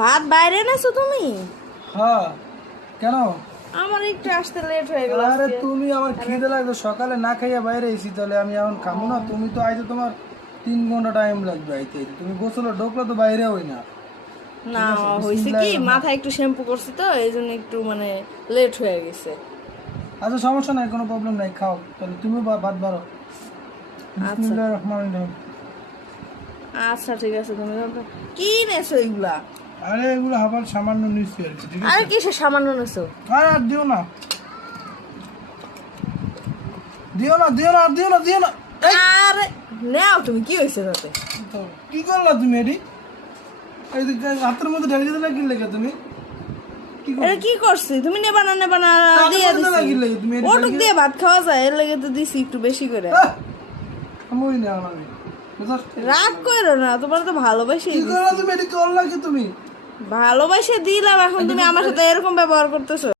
ভাত বাইরে এনেছো তুমি? হ্যাঁ, কেন? আমার একটু আসতে লেট হয়ে গেল আরে আজকে। তুমি, আমার খিদে লাগতো, সকালে না খাইয়া বাইরে এসি, তাহলে আমি এখন খাবো না? তুমি তো আইতে তোমার 3 ঘন্টা টাইম লাগবে আইতে। তুমি গোসলে ঢোকলে তো বাইরে হই না। না ঠিক আছে, হয়েছে কি বিসমিল্লাহির রহমান। মাথায় একটু শ্যাম্পু করছি তো এই জন্য একটু মানে লেট হয়ে গেছে। আচ্ছা সমস্যা নাই, কোনো প্রবলেম নাই, খাও তাহলে। তুমি ভাত বারো। বিসমিল্লাহির রহমানির রহিম। আচ্ছা ঠিক আছে, তুমি কি নেছো এগুলা? আরে এগুলো আবার সামান্য নিচ্ছি আর কি, ঠিক আরে আছে? কিসে সামান্য নেছো? আরে আর দিও না, দিও না, দিও না, দিও না, দিও না। আরে নাও তুমি, কি হয়েছে তাতে? তো কি করলা তুমি এটি? এই যে হাতের মধ্যে ঢেলে দিলে কি লেগে তুমি? কি করলা? এটা কি করছি? তুমি নেবা না তাতে দিয়ে বলতে দিছি। লাগি লাগে, তুমি এটি ওটুক লাগিয়ে- দিয়ে ভাত খাওয়া যায়, এর লেগে তো দিছি একটু বেশি করে। আমই না আমি। বুঝছ? রাগ করো না, তোমার তো ভালোবাসি কি করলা তুমি? এটি করলা কি তুমি? ভালোবাসে দিলাম, এখন তুমি আমার সাথে এরকম ব্যবহার করতেছো।